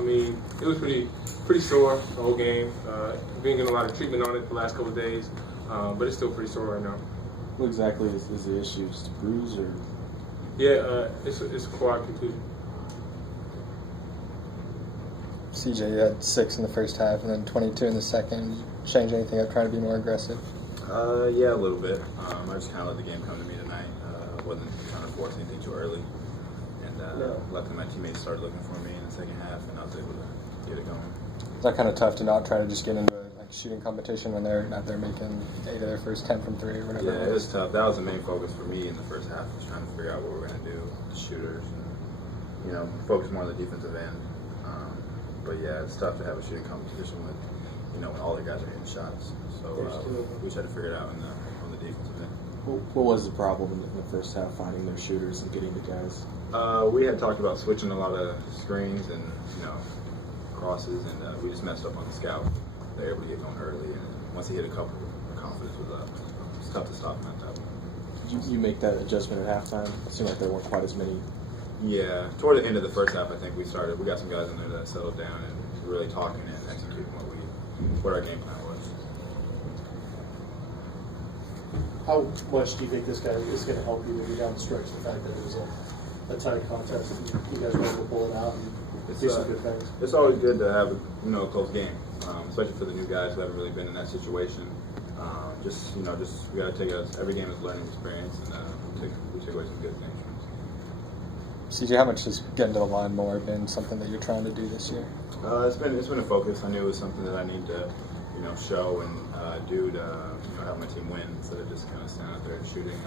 I mean, it was pretty sore the whole game. Been getting a lot of treatment on it the last couple of days, but it's still pretty sore right now. What exactly is the issue? Just a bruise or? Yeah, it's a quad contusion. CJ, you had 6 in the first half and then 22 in the second. Did you change anything up, trying to be more aggressive? Yeah, a little bit. I just kind of let the game come to me tonight. Wasn't trying to force anything too early. And luckily my teammates started looking for me in the second half, and I was able to get it going. Is that kind of tough to not try to just get into a shooting competition when they're out there making 8 of their first 10 from 3 or whatever? Yeah, it was tough. That was the main focus for me in the first half, was trying to figure out what we're going to do, the shooters, and, focus more on the defensive end. But yeah, it's tough to have a shooting competition when, when all the guys are hitting shots. So we just had to figure it out on the defensive end. What was the problem in the first half, finding their shooters and getting the guys? We had talked about switching a lot of screens and, crosses, and we just messed up on the scout. They were able to get going early, and once he hit a couple, the confidence was up. It's tough to stop him at that point. Did you make that adjustment at halftime? It seemed like there weren't quite as many. Yeah, toward the end of the first half, I think we got some guys in there that settled down and were really talking and executing what our game plan was. How much do you think this guy is going to help you moving down the stretch? The fact that it was a tight contest and you guys were able to pull it out and do some good things. It's always good to have a close game, especially for the new guys who haven't really been in that situation. Just we got to take it. Every game is a learning experience, and we take away some good things from it. CJ, how much has getting to the line more been something that you're trying to do this year? It's been a focus. I knew it was something that I need to show and do to have my team win instead of just kind of standing out there and shooting.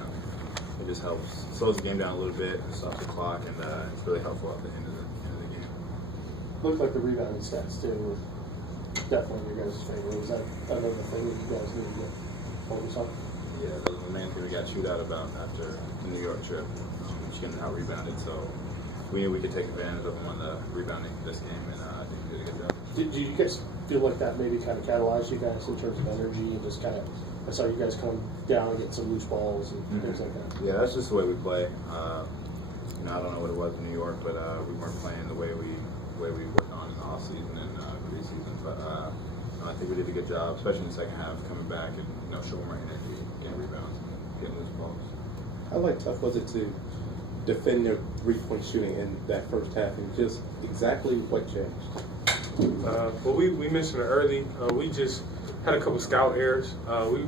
It just helps, slows the game down a little bit, stops the clock, and it's really helpful at the end of the game. Looked like the rebounding stats too were definitely in your guys' favor. Was that another thing that you guys needed to focus on? Yeah, that was the main thing we got chewed out about after the New York trip. Just getting out rebounded, so we knew we could take advantage of them on the rebounding this game, and I think we did a good job. Did you guys feel like that maybe kind of catalyzed you guys in terms of energy and just kind of? I saw you guys come down and get some loose balls and things like that. Yeah, that's just the way we play. I don't know what it was in New York, but we weren't playing the way we worked on in the off season and preseason. But I think we did a good job, especially in the second half, coming back and showing more energy, getting rebounds, and getting loose balls. How tough was it to defend your 3-point shooting in that first half, and just exactly what changed? Well, we mentioned it early. We just had a couple scout errors.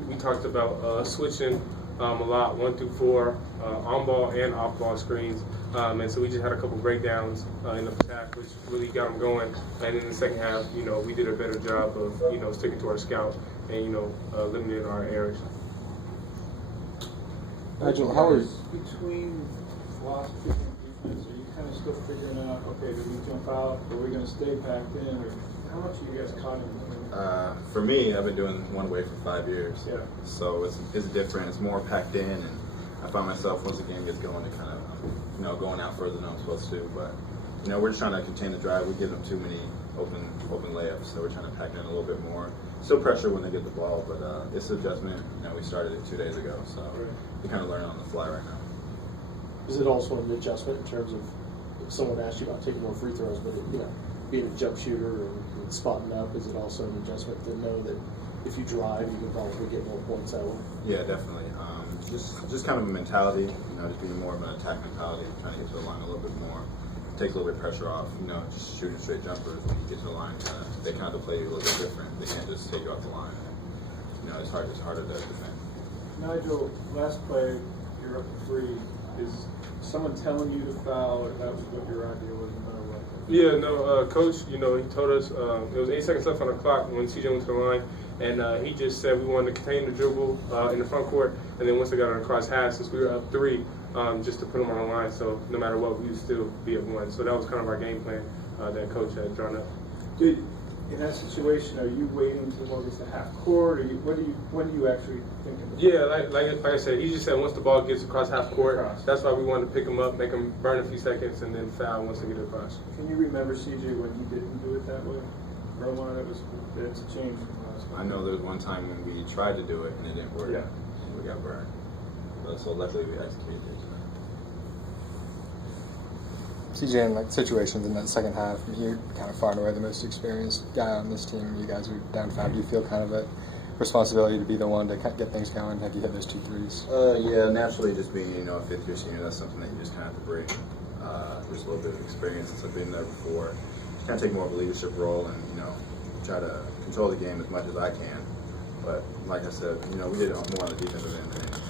We talked about switching a lot, 1 through 4, on-ball and off-ball screens. And so we just had a couple breakdowns in the first half, which really got them going. And in the second half, we did a better job of, sticking to our scout and, limiting our errors. Nigel, how are between philosophy and defense? Are you kind of still figuring out, okay, do we jump out, or are we going to stay packed in, or how much are you guys caught in between? For me, I've been doing one way for 5 years. Yeah. So it's different. It's more packed in, and I find myself once the game gets going to kind of going out further than I'm supposed to. But we're just trying to contain the drive. We give them too many open layups, so we're trying to pack in a little bit more. Still pressure when they get the ball, but it's adjustment. We started it 2 days ago, so we're kind of learning on the fly right now. Is it also an adjustment in terms of someone asked you about taking more free throws, but being a jump shooter and spotting up, is it also an adjustment to know that if you drive, you can probably get more points that way? Yeah, definitely. Just kind of a mentality, just being more of an attack mentality, trying to get to the line a little bit more. Takes a little bit of pressure off, just shooting straight jumpers. When you get to the line, they kind of play a little bit different. They can't just take you off the line. It's harder to defend. Nigel, last play, you're up to 3. Is someone telling you to foul, or that was what your idea was no matter what? Yeah, no, Coach, he told us it was 8 seconds left on the clock when CJ went to the line, and he just said we wanted to contain the dribble in the front court, and then once they got on the cross half, since we were up 3, just to put them on the line, so no matter what, we would still be at 1. So that was kind of our game plan that Coach had drawn up. In that situation, are you waiting until what is the half court, or when do you actually think of it? Yeah, like I said, he just said once the ball gets across half court, that's why we wanted to pick him up, make him burn a few seconds, and then foul once they get across. Can you remember, CJ, when he didn't do it that way? Roman, it's a change from last time. I know there was one time when we tried to do it and it didn't work. Yeah. And we got burned. So luckily we executed it. CJ, in like situations in that second half, you're kind of far and away the most experienced guy on this team. You guys are down 5. Do you feel kind of a responsibility to be the one to get things going? Have you hit those 2 threes? Yeah, naturally, just being a fifth-year senior, that's something that you just kind of have to bring. Just a little bit of experience since I've been there before. Just kind of take more of a leadership role and try to control the game as much as I can. But like I said, we did more on the defensive end than anything.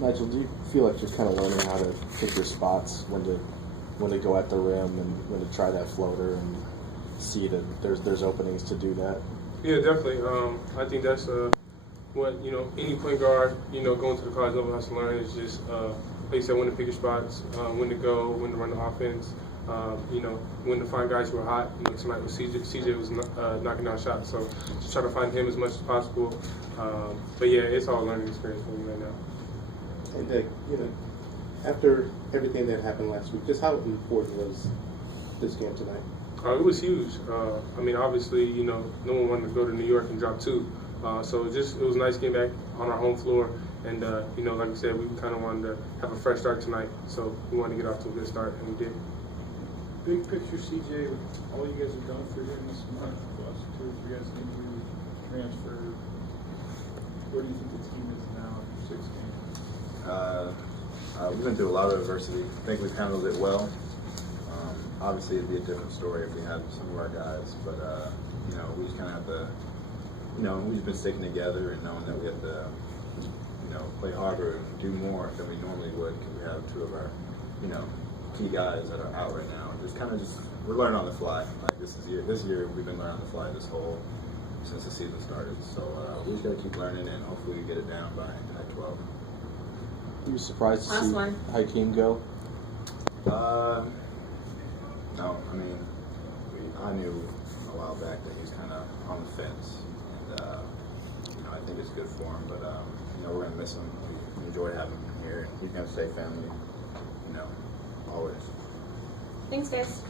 Nigel, do you feel like you're kind of learning how to pick your spots, when to go at the rim and when to try that floater and see that there's openings to do that? Yeah, definitely. I think that's what any point guard going to the college level has to learn is just like you said, when to pick your spots, when to go, when to run the offense. When to find guys who are hot. Tonight with CJ was knocking down shots, so just try to find him as much as possible. But yeah, it's all a learning experience for me right now. And after everything that happened last week, just how important was this game tonight? It was huge. Obviously, no one wanted to go to New York and drop 2. So it was nice getting back on our home floor. And, like I said, we kind of wanted to have a fresh start tonight. So we wanted to get off to a good start, and we did. Big picture, CJ, with all you guys have done for him this month, plus 2 or 3 guys injured, transfer. Where do you think the team is now after 6 games? We've been through a lot of adversity. I think we've handled it well. Obviously, it'd be a different story if we had some of our guys, but we just kind of have to. We've been sticking together and knowing that we have to, play harder and do more than we normally would because we have 2 of our, key guys that are out right now. We're learning on the fly. Like this year we've been learning on the fly since the season started. So we just got to keep learning and hopefully we get it down by 12. Were you surprised to Last see one. Hakeem go? No, I knew a while back that he was kind of on the fence, and I think it's good for him. But we're gonna miss him. We enjoy having him here. He's gonna stay family, always. Thanks, guys.